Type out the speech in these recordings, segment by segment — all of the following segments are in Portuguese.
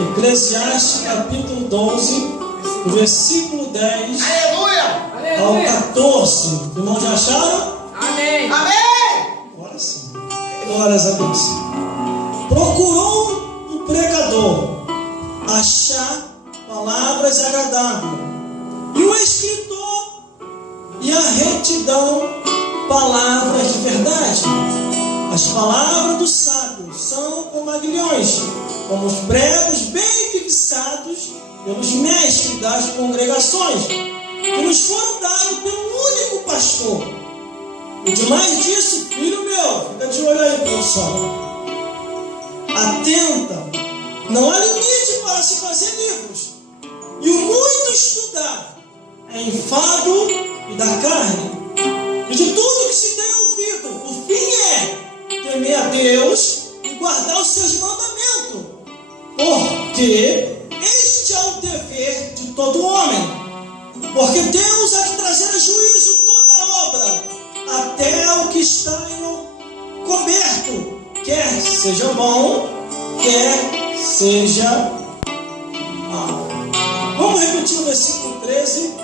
Eclesiastes capítulo 12, versículo 10 Aleluia! ao 14. Os irmãos já acharam? Amém! Amém! Agora sim. Glórias a Deus. Procurou um pregador achar palavras agradáveis, e o escritor e a retidão palavras de verdade. As palavras do sábio são como aguilhões, como os pregos bem fixados pelos mestres das congregações, que nos foram dados pelo único pastor. E demais disso, filho meu, fica de olho aí, produção. Atenta, não há limite para se fazer livros, e o muito estudar é enfado e da carne. E de tudo que se tem ouvido, o fim é temer a Deus e guardar os seus mandamentos, porque este é o dever de todo homem. Porque Deus há de trazer a juízo toda obra, até o que está encoberto, quer seja bom, quer seja mal. Vamos repetir o versículo 13,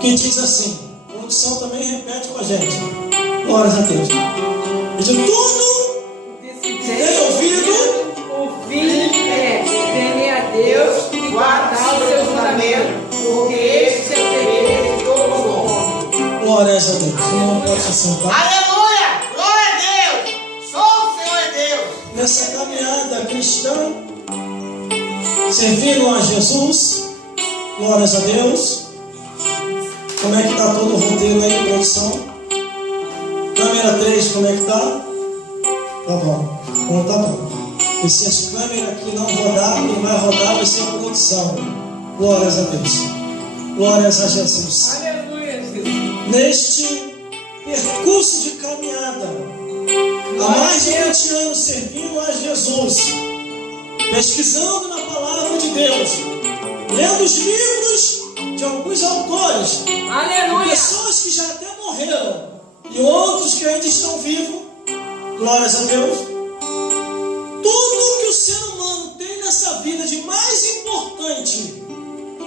que diz assim. A produção também repete com a gente. Glórias a Deus. E de tudo que tem ouvido, O fim é temer a Deus e guardar os seus mandamentos, porque esse é o dever de todo homem. glórias a Deus. Você não pode se sentar. Aleluia! Glória a Deus! Só o Senhor é Deus! Nessa caminhada cristã, servindo a Jesus, glórias a Deus. Como é que está todo o roteiro aí, produção? Câmera 3, como é que está? Tá bom. Então tá bom. E se as câmeras aqui não rodar, quem vai rodar vai ser a produção. Glórias a Deus. Glórias a Jesus. Aleluia, Jesus! Neste percurso de caminhada, há mais de 20 anos servindo a Jesus, pesquisando na palavra de Deus, lendo os livros de alguns autores, Aleluia! pessoas que já até morreram e outros que ainda estão vivos, glórias a Deus. Tudo que o ser humano tem nessa vida de mais importante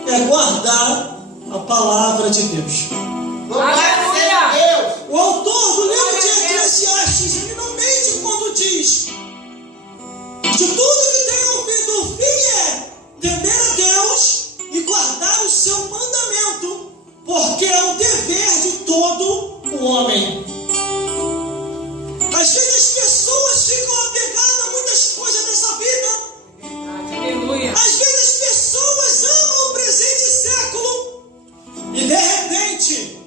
é guardar a palavra de Deus. Aleluia! O autor do livro de Eclesiastes, ele não mente quando diz: de tudo que tem ouvido, o fim é temer a Deus e guardar o seu mandamento, porque é o dever de todo o homem. Às vezes as pessoas ficam apegadas a muitas coisas dessa vida. Aleluia! Às vezes as pessoas amam o presente século e de repente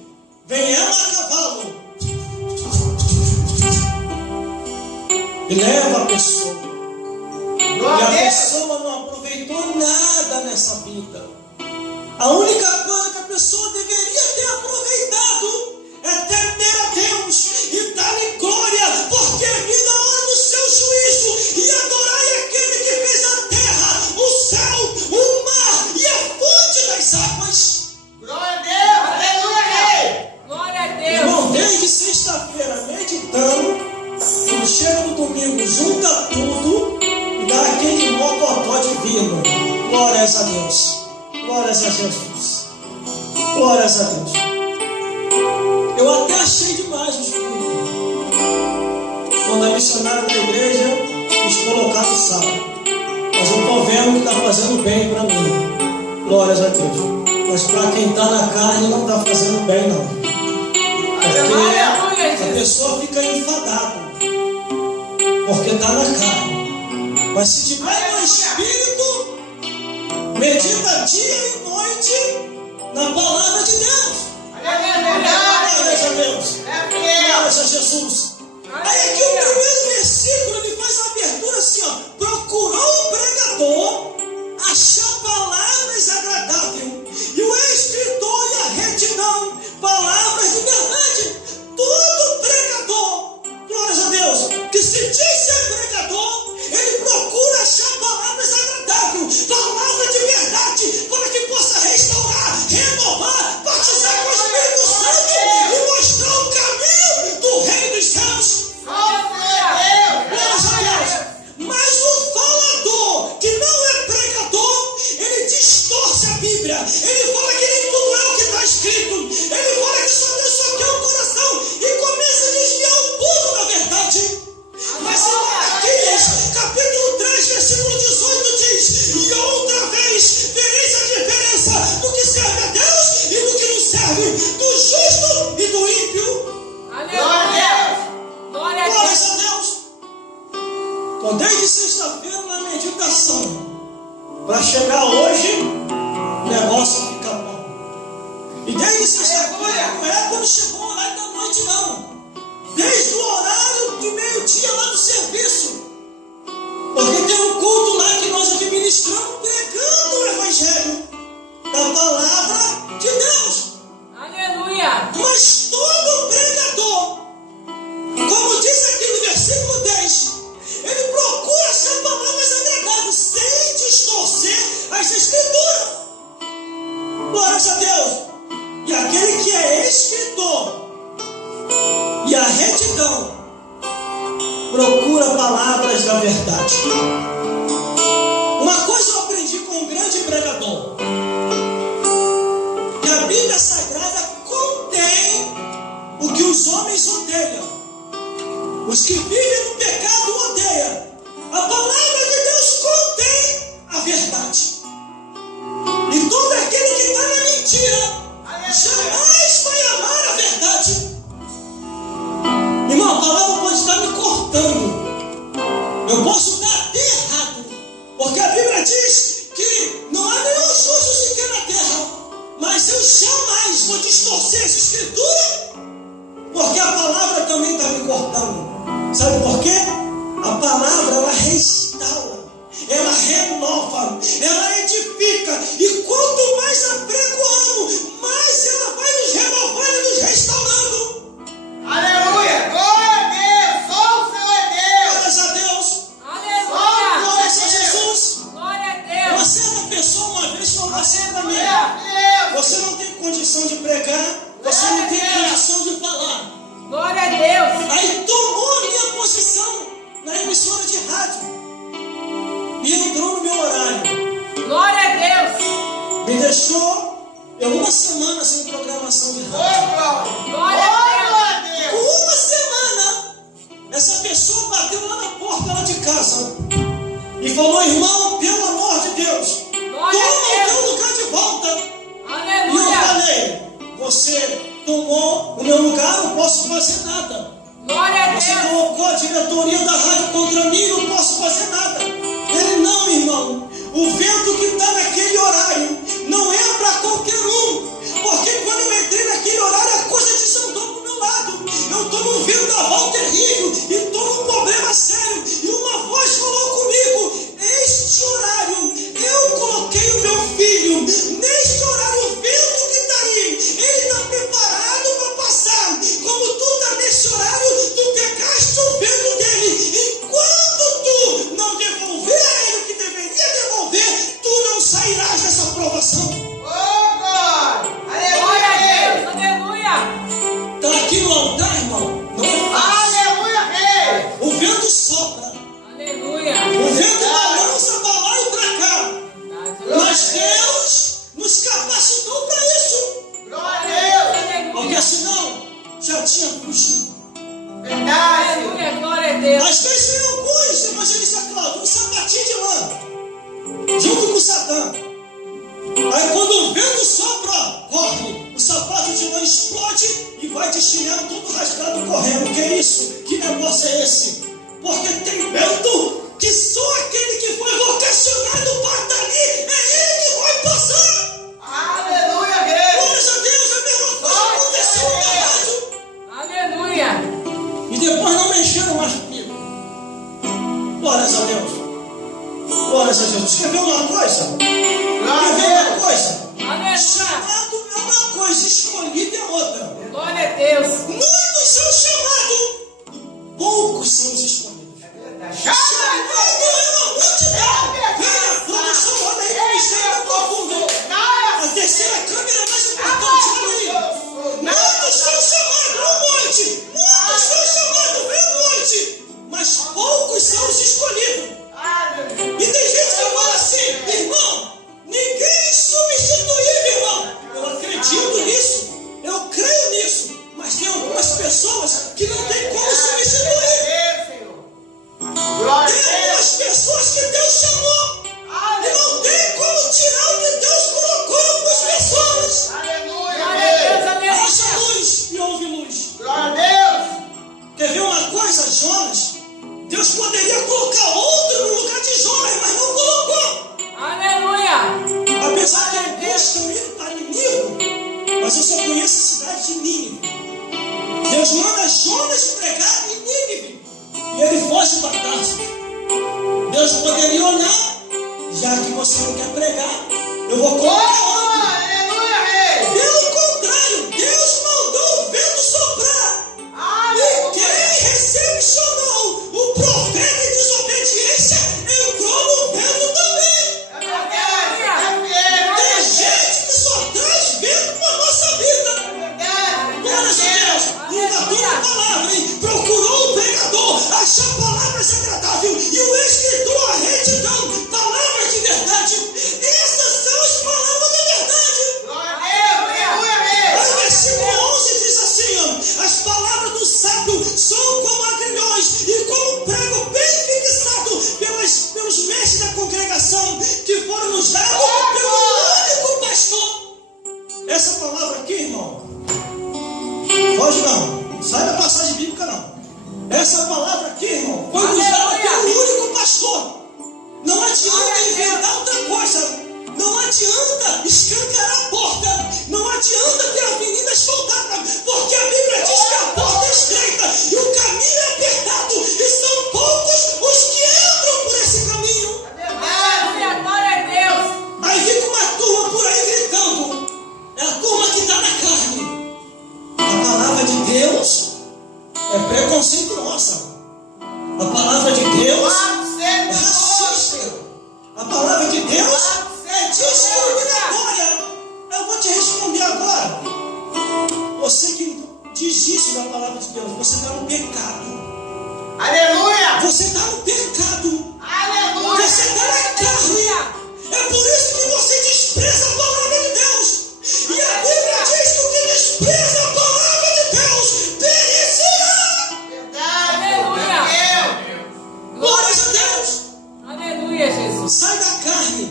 vem ela a cavalo e leva a pessoa. E a pessoa não aproveitou nada nessa vida. A única coisa que a pessoa deveria ter aproveitado é temer a Deus e dar-lhe glória, porque a vida é a hora do seu juízo, e adorai aquele que fez a terra, o céu, o mar e a fonte das águas. Glória a Deus! Aleluia, Rei! Glória a Deus! Irmão, desde sexta-feira meditando, quando chega no domingo, junta tudo e dá aquele mocotó divino. Glórias a Deus. Glórias a Jesus. Glórias a Deus. Eu até achei demais os cultos, quando a missionária da igreja quis colocar no sábado. Mas eu estou vendo que está fazendo bem para mim. Glórias a Deus. Mas para quem está na carne não está fazendo bem, não. Porque a pessoa fica enfadada, porque está na carne. Mas se tiver no espírito, medita dia e noite na palavra de Deus. Glórias a Deus. Glórias a Jesus. Aí aqui o primeiro versículo ele faz a abertura assim, ó. Procurou um pregador achar palavras agradáveis, e o escritor e a retidão palavras de verdade. Todo pregador, glórias a Deus, que se diz ser pregador, ele procura achar palavras agradáveis, palavras de verdade, para que possa restaurar, renovar, batizar com o Espírito Santo e mostrar o caminho do reino dos céus. Glórias a Deus. Mas o para chegar hoje, o negócio fica bom. E desde sexta-feira, não é quando chegou o horário da noite, não. Desde o horário de meio-dia lá do serviço. Porque tem um culto lá que nós administramos pregando o Evangelho da Palavra de Deus. Aleluia! Mas todo pregador, como diz aqui no versículo 10, ele procura ser palavras agradáveis, sem distorcer as Escrituras. Glórias a Deus! E aquele que é escritor e a retidão procura palavras da verdade. Uma coisa eu aprendi com um grande pregador, que a Bíblia Sagrada contém o que os homens odeiam. Os que vivem no pecado odeiam. A palavra de Deus contém a verdade. E todo aquele que está na mentira jamais vai amar a verdade. Irmão, a palavra pode estar me cortando. Eu posso estar até errado. Porque a Bíblia diz que não há nenhum justo sequer na terra. Mas eu jamais vou distorcer essa escritura. Porque a palavra também está me cortando. Sabe por quê? A palavra, ela restaura. Ela renova. Ela edifica. E quanto mais apregoamos, mais ela vai nos renovando e nos restaurando. Aleluia! Glória a Deus! Só o Senhor é Deus! Glórias a Deus! Aleluia! Glórias a Jesus! Glória a Uma Deus! certa pessoa uma vez falou assim para mim: Glória a Deus! você não tem condição de pregar, você não tem condição de falar. Glória a Deus! Aí tomou a minha posição na emissora de rádio e entrou no meu horário. Glória a Deus! Me deixou eu uma semana sem programação de Ô, rádio. glória! Glória a Glória a Com Deus! uma semana, essa pessoa bateu lá na porta lá de casa e falou: irmão, pelo amor de Deus, Glória a toma o Deus! meu lugar de volta. E eu Aleluia! falei: você tomou o meu lugar, não posso fazer nada. Glória a Você Deus! colocou a diretoria da rádio contra mim, não posso fazer nada. Ele: não, irmão, o vento que está naquele horário não é para qualquer um. Porque quando eu entrei naquele horário, a coisa desandou para o meu lado. Eu estou num vendaval terrível e estou num problema sério. E uma voz falou comigo: este horário eu coloquei o meu filho. Neste horário, o vento que está aí, ele está preparado para passar. Como tu está nesse horário, tu pegaste o vento dele. Enquanto tu não devolver a ele o que deveria devolver, tu não sairás dessa provação. Ô, glória! Glória a Aleluia! Deus! Aleluia! Está aqui no altar, irmão. Não é fácil. Aleluia, Rei! O vento sopra. Aleluia! O vento balança para lá e para cá. Mas Deus nos capacitou para isso. Glória a Deus! Porque Aleluia! senão já tinha fugido. Verdade! Aleluia! Glória a Deus! Às vezes vem alguns, evangelista Cláudio, um sapatinho de lã, junto com o Satã. Aí quando o vento sopra, corre, o sapato de lã explode e vai de chinelo todo rasgado correndo. Que é isso? Que negócio é esse? Porque tem vento que só aquele que foi vocacionado para estar ali, é ele que vai passar. Aleluia, Rei! Glórias a Deus, a mesma coisa aconteceu na rádio. Aleluia! E depois não mexeram mais comigo. Glórias a Deus. Glórias a Deus. Quer ver uma coisa? Glória Quer ver a uma Deus! coisa? Aleluia! Chamado é uma coisa, escolhido é outra. Glória a Deus! Muitos são chamados e poucos são os escolhidos. Chamado é uma multidão. Venha, vamos chamando aí para o mistério profundo. A terceira câmera é mais importante. Olha aí. Muitos são chamados, um monte. Muitos são chamados, vem um monte. Mas poucos são os escolhidos. E tem gente que fala assim: irmão, ninguém é substituível, irmão. Eu acredito nisso, eu creio nisso. Mas tem algumas pessoas que Deus manda Jonas pregar em Nínive e ele foge para Tarso. Deus poderia olhar, já que você não quer pregar, eu vou colocar outro. Aleluia, rei. Pelo contrário, Deus mandou o vento soprar. E quem recepcionou o profeta em desobediência entrou no vento também. É verdade, é fiel. Tem gente que só traz vento para a nossa vida. Glória a Deus, na tua palavra, hein? Procurou o pregador, achar palavras agradáveis e o escritor, a retidão, palavras de verdade. Essas são as palavras de verdade. Glória a Deus, aleluia, rei. Aí o versículo 11 diz assim, ó, as palavras do sábio são como agrilhões e como um prego bem fixado pelos mestres da congregação que foram nos dados pelo único pastor. Essa palavra aqui, irmão, foge não, sai da passagem bíblica não. Essa palavra aqui, irmão, foi nos dada pelo único pastor. Não adianta inventar outra coisa. Não adianta escancarar a porta. Não adianta ter a avenida asfaltada. Porque a Bíblia diz que a porta é estreita e o caminho é apertado. E são poucos os que entram por esse caminho. Glória a Deus. Aí fica uma turma por aí gritando. É a turma que está na carne. A palavra de Deus é preconceito nossa. A palavra de Deus é racista. A palavra de Deus é discriminatória. Eu vou te responder agora. Você que diz isso da palavra de Deus, você está no pecado. Aleluia. Você está no pecado. Aleluia. Você está na carne. É por isso que você despreza a palavra de Deus. E a Bíblia diz que o que despreza a palavra de Deus perecerá. Verdade. Aleluia. Glórias a Deus. Aleluia, Jesus. Sai da carne,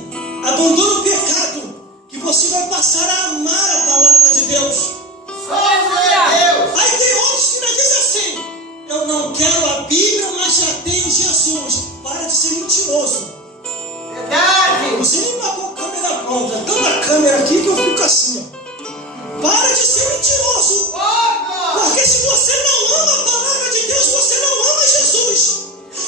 abandona o pecado, que você vai passar a amar a palavra de Deus. Aleluia. Aí tem outros que ainda dizem assim: eu não quero a Bíblia, mas já tenho Jesus. Para de ser mentiroso. Verdade. Você nem pagou a câmera pronta, tanta câmera aqui que eu fico assim, ó. Para de ser mentiroso. Porque se você não ama a palavra de Deus, você não ama Jesus.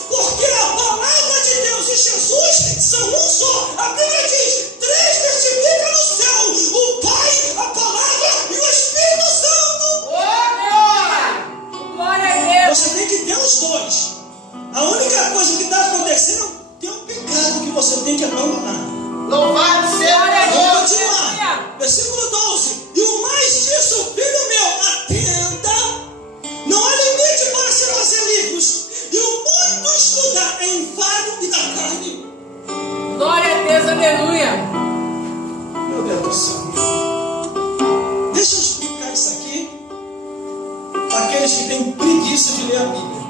Porque a palavra de Deus e Jesus são um só. A Bíblia diz: 3 testificam no céu: o Pai, a palavra e o Espírito Santo. Glória a Deus. Você tem que ter os dois. A única coisa que está acontecendo é ter um pecado que você tem que abandonar. Louvado seja Glória a Deus. Vamos continuar. Versículo 12. E o mais disso, filho meu, atenta. Não há limite para se fazer livros. E o muito estudar é enfado e da carne. Glória a Deus, aleluia. Meu Deus do céu. Deixa eu explicar isso aqui para aqueles que têm preguiça de ler a Bíblia.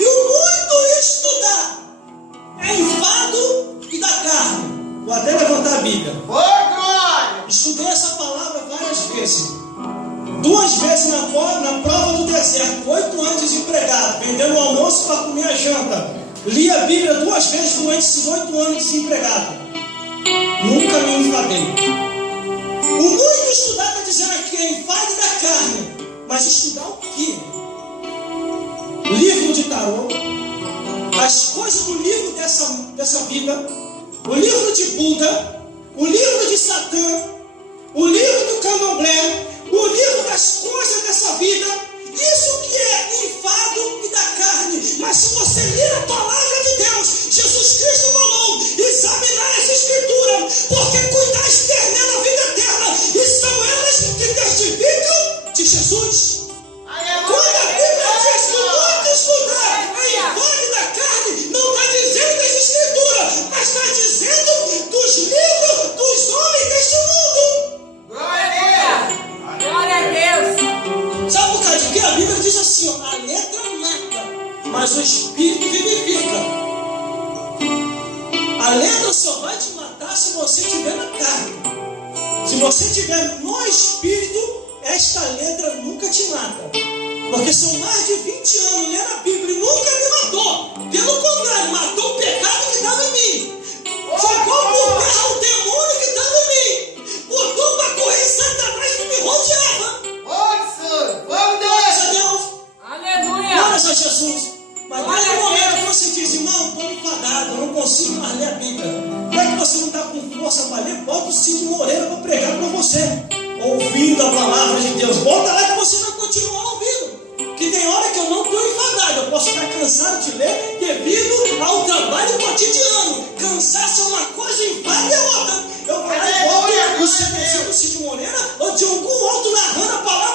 E o muito estudar é enfado e da carne. Vou até levantar a Bíblia. Glória. Estudei essa palavra várias vezes. 2 vezes na prova do deserto, 8 anos desempregado, vendendo o almoço para comer a janta. Li a Bíblia 2 vezes durante esses 8 anos desempregado. Nunca me enfadei. O muito estudar está dizendo aqui é enfado da carne. Mas estudar o quê? Livro de tarô, as coisas do livro dessa vida, o livro de Buda, o livro de Satã, o livro do Candomblé, o livro das coisas dessa vida. Isso que é enfado e da carne. Mas se você ler a palavra de Deus, Jesus Cristo falou: examinar essa escritura, porque cuidar externa a vida eterna, e são elas que testificam de Jesus. Quando a Bíblia diz que o muito estudar é enfado da carne, não está dizendo das escrituras, mas está dizendo dos livros dos homens deste mundo. Glória a Deus. Sabe por causa de quê? A Bíblia diz assim, ó, a letra mata, mas o Espírito vivifica. A letra só vai te matar se você estiver na carne. Se você estiver no Espírito, esta letra nunca te mata. Porque são mais de 20 anos lendo a Bíblia e nunca me matou. Pelo contrário, matou o pecado que estava em mim. Jogou por terra o demônio que estava em mim. Botou para correr Satanás que me rodeava. Vamos, Deus. bota o Cid Moreira para pregar para você, ouvindo a palavra de Deus. Bota lá que você vai continuar ouvindo. Que tem hora que eu não estou enfadado, eu posso estar cansado de ler devido ao trabalho cotidiano. Cansaço é uma coisa, enfado é outra. Eu vou lá e boto o CDzinho do Cid Moreira ou de algum outro narrando a palavra